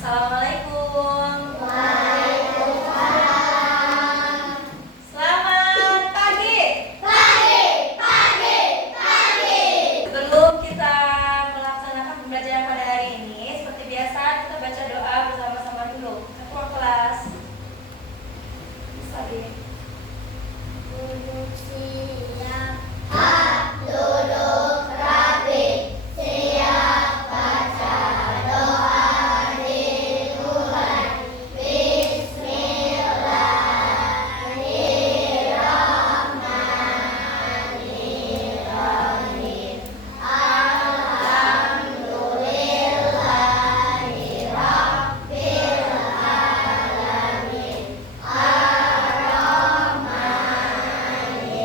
Assalamualaikum. Waalaikumsalam. Selamat pagi. Pagi, pagi, pagi. Sebelum kita melaksanakan pembelajaran pada hari ini, seperti biasa kita baca doa bersama-sama dulu. Ketua kelas. Bisa deh. Duduk siap, duduk rapi, siap baca doa dimulai. Bismillahirrahmanirrahim. Alhamdulillahirabbil alamin. Ar-Rahmanir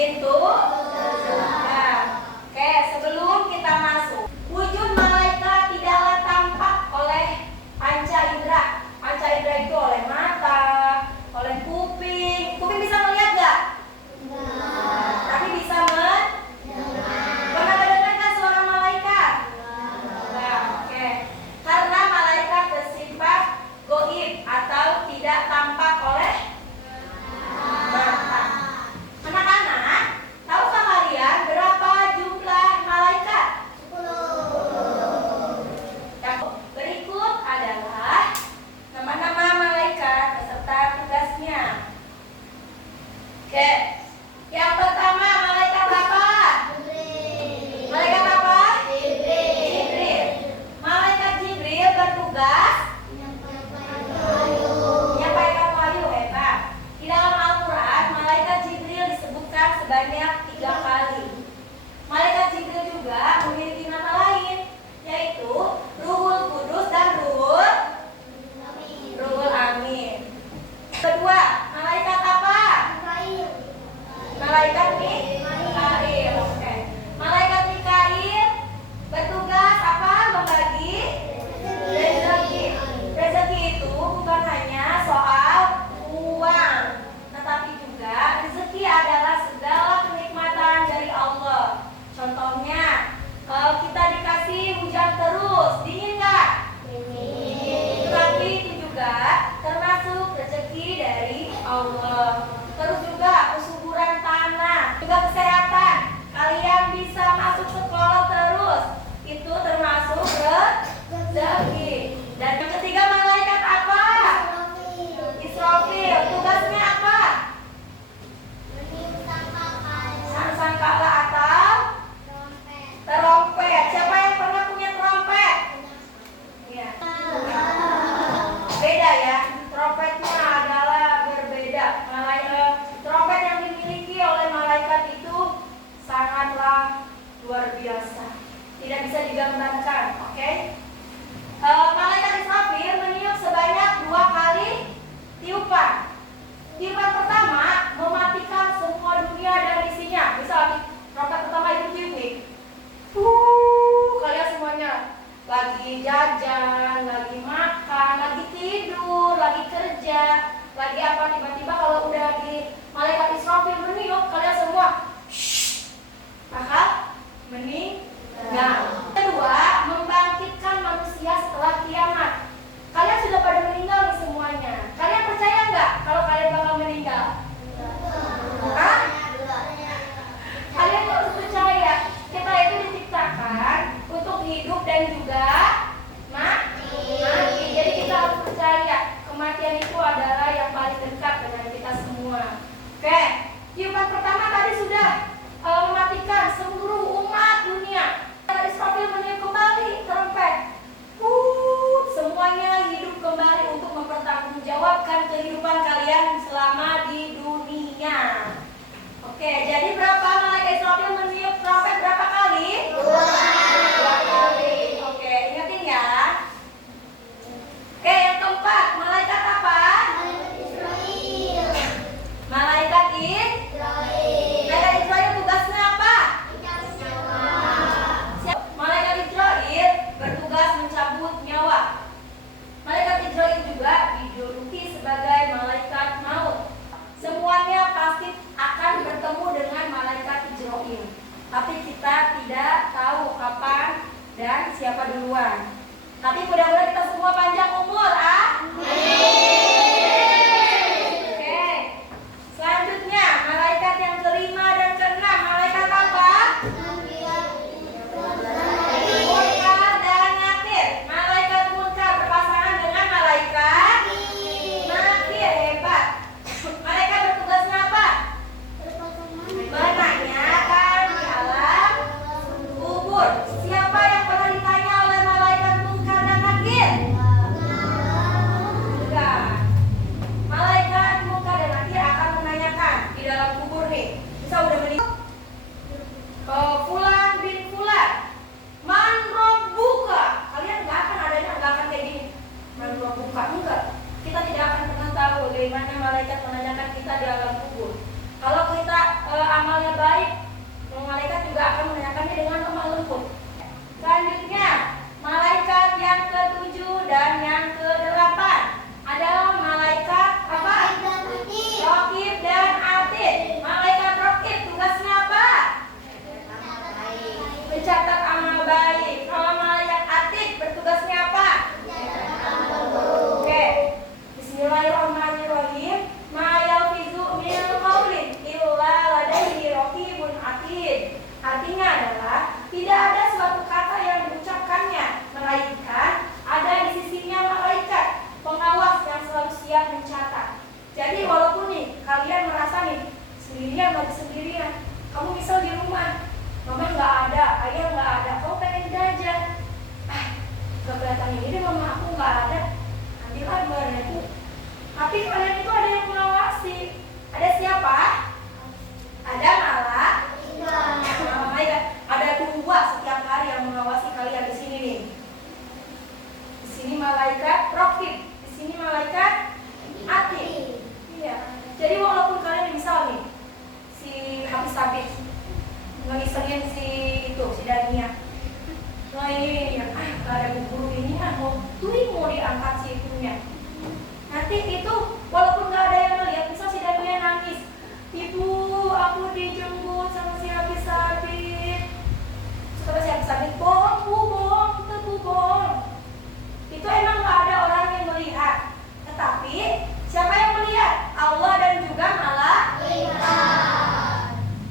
pintu surga. Oke, sebelum kita masuk, wujud malaikat tidaklah tampak oleh panca indera. Panca indera itu oleh mata, oleh kuping. Kuping bisa melihat nggak? Tapi bisa pernah mendengarkan suara malaikat? Nah, oke. Karena malaikat bersifat goib atau tidak tampak oleh mata. Anak-anak, tahukah kalian berapa jumlah malaikat? 10. Yang berikut adalah nama-nama malaikat beserta tugasnya. Oke. Yang pertama, malaikat apa? Malaikat apa? Jibril. Malaikat Jibril bertugas menyampaikan wahyu. Hebat. Di dalam Al-Quran, malaikat Jibril disebutkan sebanyak 3 kali. Malaikat Jibril juga memiliki nama lain, yaitu Ruhul Kudus dan Ruhul Amin. Kedua, malaikat apa? Malaikat Mikail. Oke. Malaikat Mikail bertugas apa? Membagi rezeki. Rezeki itu bukan hanya soal uang, tetapi juga rezeki adalah segala kenikmatan dari Allah. Contohnya, kita dikasih hujan terus, dingin nggak? Tetapi itu juga termasuk rezeki dari Allah. Terus juga kesuburan tanah, juga kesehatan. Kalian bisa masuk sekolah terus, itu termasuk rezeki. Dan yang ketiga, malaikat apa? Israfil. Tugasnya apa? Sangkakala atau terompet. Siapa yang pernah punya terompet? Ya. Beda ya. Trompetnya adalah berbeda. Trompet yang dimiliki oleh malaikat itu sangatlah luar biasa. Tidak bisa digambarkan, oke? Malaikat Israfil meniup sebanyak 2 kali tiupan. Tiupan pertama mematikan semua dunia dan isinya. Misal trompet pertama itu tiup nih. Kalian semuanya lagi jajan, lagi makan, lagi tidur, lagi kerja, lagi apa, tiba-tiba kalau udah di malaikat Israfil meniup, kalian semua bakal meninggal. Kedua, membangkitkan manusia setelah kiamat. Kalian sudah pada meninggal nih semuanya. Kalian percaya nggak kalau kalian bakal meninggal? Hah? Kalian harus percaya. Kita itu diciptakan untuk hidup dan juga mati. Jadi kita harus percaya kematian itu adalah yang paling dekat dengan kita semua. Oke, tiupan pertama tadi sudah mematikan seluruh umat dunia. Israfil meniup kembali trompet. Semuanya hidup kembali untuk mempertanggungjawabkan kehidupan kalian selama di dunia. Oke, jadi berapa malaikat Israfil meniup trompet berapa kali? 2 kali. Oke, ingetin ya. Oke, yang keempat, malaikat apa? Malaikat Israfil tugasnya apa? Malaikat Israfil bertugas mencabut nyawa. Malaikat Israfil juga dijuluki sebagai malaikat maut. Semuanya pasti akan bertemu dengan malaikat Israfil. Tapi kita tidak tahu kapan dan siapa duluan. Tapi mudah-mudahan kita semua panjang umur, Oke. Selanjutnya, malaikat yang kelima dan keenam, malaikat apa? Munkar dan Nakir. Malaikat Munkar berpasangan dengan malaikat Nakir. Hebat. Mereka bertugasnya apa? Menanyakan di alam kubur. Siapa yang pernah ditanya oleh malaikat Munkar dan Nakir? amalnya baik, malaikat juga akan menanyakannya dengan lemah lembut. Selanjutnya, malaikat yang ke-7 dan yang ke-8 adalah malaikat apa? Raqib dan Atid. Malaikat Raqib tugasnya apa? Mencatat amal baik. Kalau malaikat Atid bertugasnya apa? Oke. Bismillahirrahmanirrahim. Ma yalfizu min qaulin illa ladaihi raqibun atid. Artinya adalah tidak ada suatu kata yang diucapkannya melainkan ada di sisinya malaikat pengawas yang selalu siap mencatat. Jadi walaupun nih kalian merasa nih sendirian, lagi sendirian, kamu misal di rumah, mama nggak ada, ayah nggak ada, kamu pengen jajan, gak kelihatan ini deh mama aku nggak ada, ambil barang itu. Tapi kalian itu ada yang mengawasi. Ada siapa? Ada malaikat. Ada 2 setiap hari yang mengawasi kalian di sini nih. Di sini malaikat Raqib, di sini malaikat Atid. Iya. Jadi walaupun kalian misal nih si habis ngelisengin si Dania. Nah ini ya, gak ada guru ini mau diangkat si itunya. Nanti itu walaupun gak ada yang melihat, misal si Dania nangis, ibu aku dijemput sama si habis-habis. Kata si habis-habis, bohong, itu bohong. Itu emang gak ada orang yang melihat. Tetapi siapa yang melihat? Allah dan juga malaikat.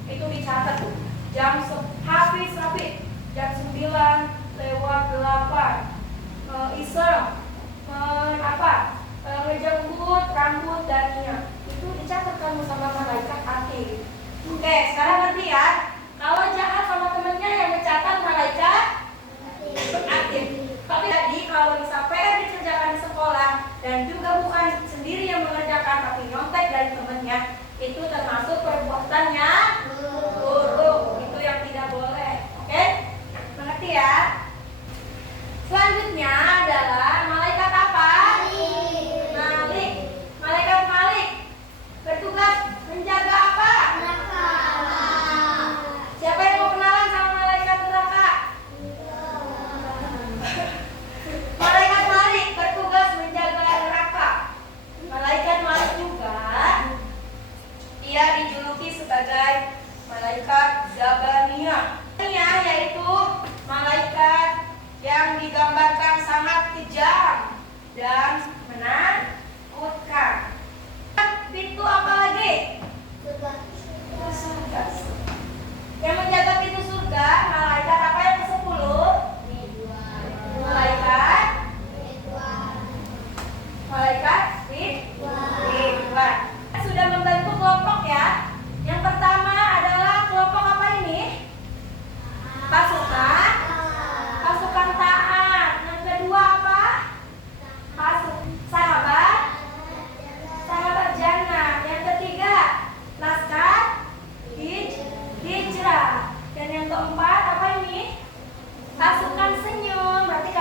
Itu dicatat tuh. Jam habis jam 9:08 iseng ngejemput rambut Dania. Itu dicatat kamu sama malaikat Atid. Oke, sekarang ngerti ya? Kalau jahat sama temennya yang mencatat malaikat Atid. Tapi tadi kalau misal PR dikerjakan di sekolah dan juga bukan sendiri yang mengerjakan tapi nyontek dari temennya, itu termasuk perbuatannya buruk. Itu yang tidak boleh. Oke? Mengerti ya? Selanjutnya adalah malaikat apa? Malik. Malaikat Malik bertugas menjaga apa? Siapa yang mau kenalan sama malaikat neraka? Malaikat Malik bertugas menjaga neraka. Malaikat Malik juga ia dijuluki sebagai malaikat Zabaniyah, yaitu malaikat yang digambarkan sangat kejam dan menakutkan. Pintu apa lagi? Surga. Yang menjaga pintu surga, malaikat apa yang ke-10? Malaikat Ridwan. Sudah membentuk kelompok ya. Yang pertama adalah kelompok apa ini? Pasukan taat. Yang kedua apa? Sahabat jannah. Yang ketiga laskar hijrah. Dan yang keempat apa ini? Pasukan senyum. Berarti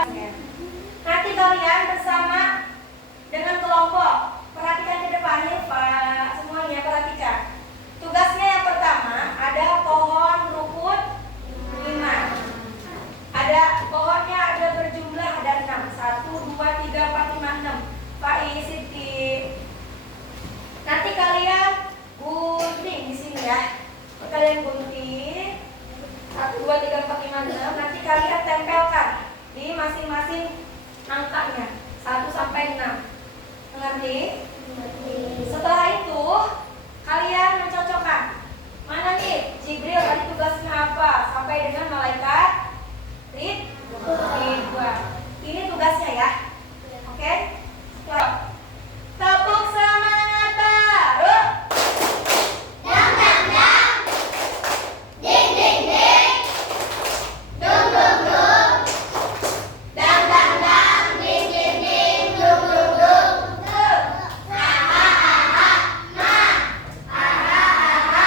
nanti kalian bersama dengan kelompok. Perhatikan ke depannya Pak. Semuanya perhatikan. Tugasnya yang pertama ada pohon rukun 5. Ada pohonnya ada berjumlah ada 6. 1, 2, 3, 4, 5, 6. Pak Siti. Nanti kalian gunting di sini ya. Kalian gunting 1, 2, 3, 4, 5, 6. Nanti kalian tempelkan di masing-masing angkanya 1 sampai 6. Mengerti? Setelah itu kalian mencocokkan mana nih Jibril tadi tugasnya apa sampai dengan malaikat Ridwan. Ini tugasnya ya. Oke? Tepuk semangat baru. Dang dang dang, ding ding ding, dung dung dung, dang dang dang, ding ding ding, dung dung dung. Ha ha ha ha, ma, ha ha ha ha,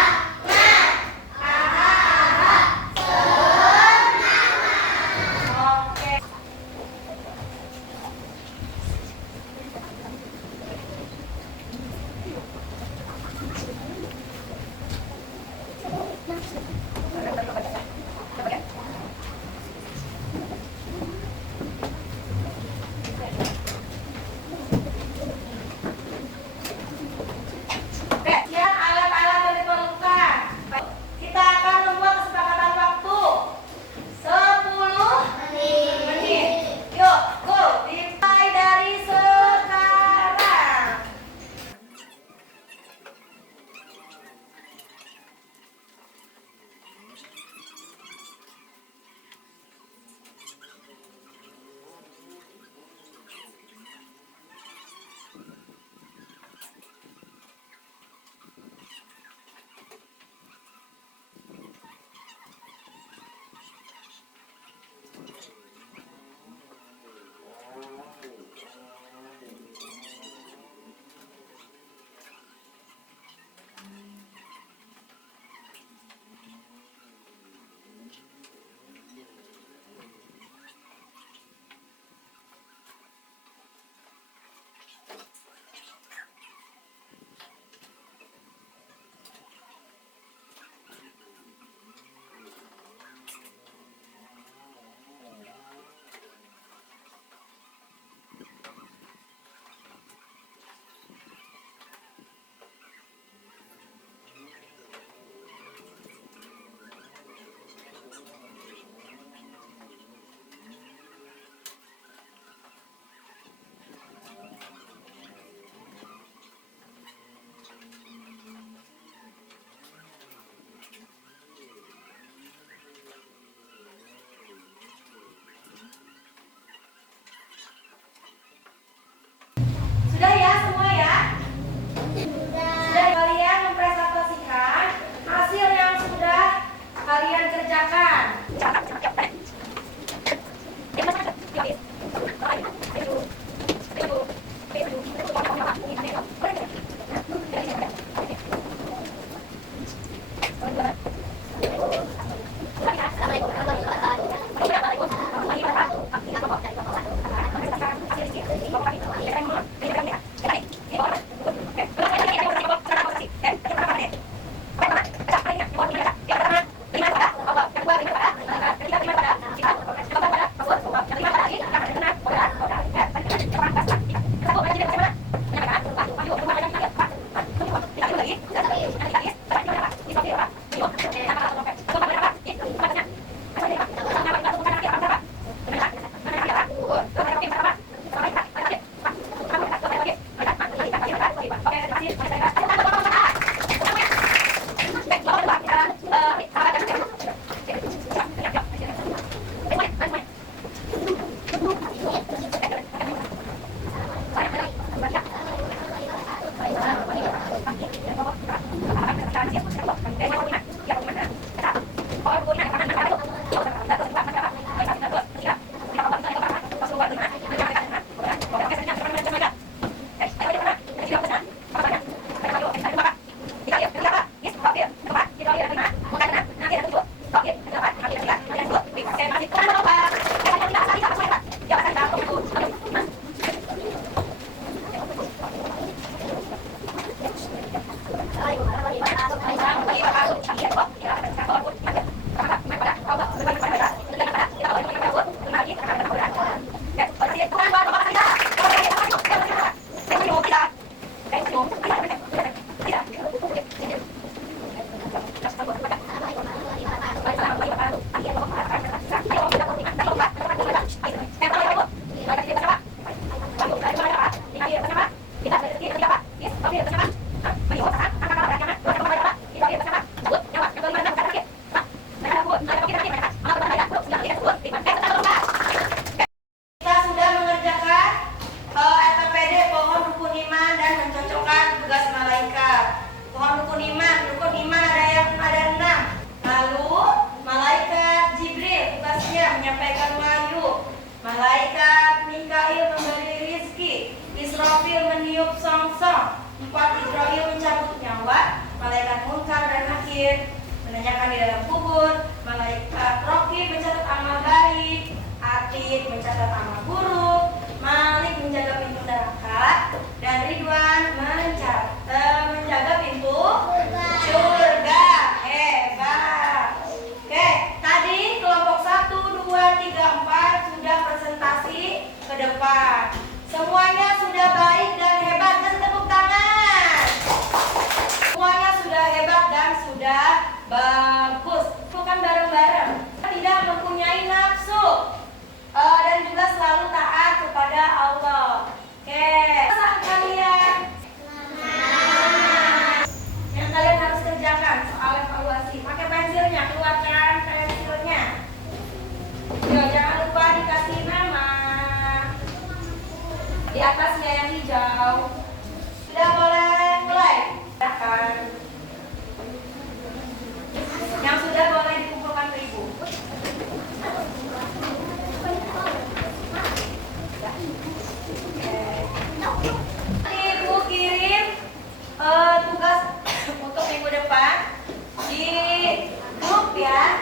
Bagus. Bukan bareng-bareng. Tidak mempunyai nafsu dan juga selalu taat kepada Allah. Oke. Saat kalian yang kalian harus kerjakan soal evaluasi. Pakai pensilnya, keluarkan pensilnya. Yo, jangan lupa dikasih nama. Di atasnya yang hijau. Sudah boleh mulai. Silakan. Yang sudah boleh dikumpulkan ke ibu. Ibu kirim tugas untuk minggu depan di grup ya.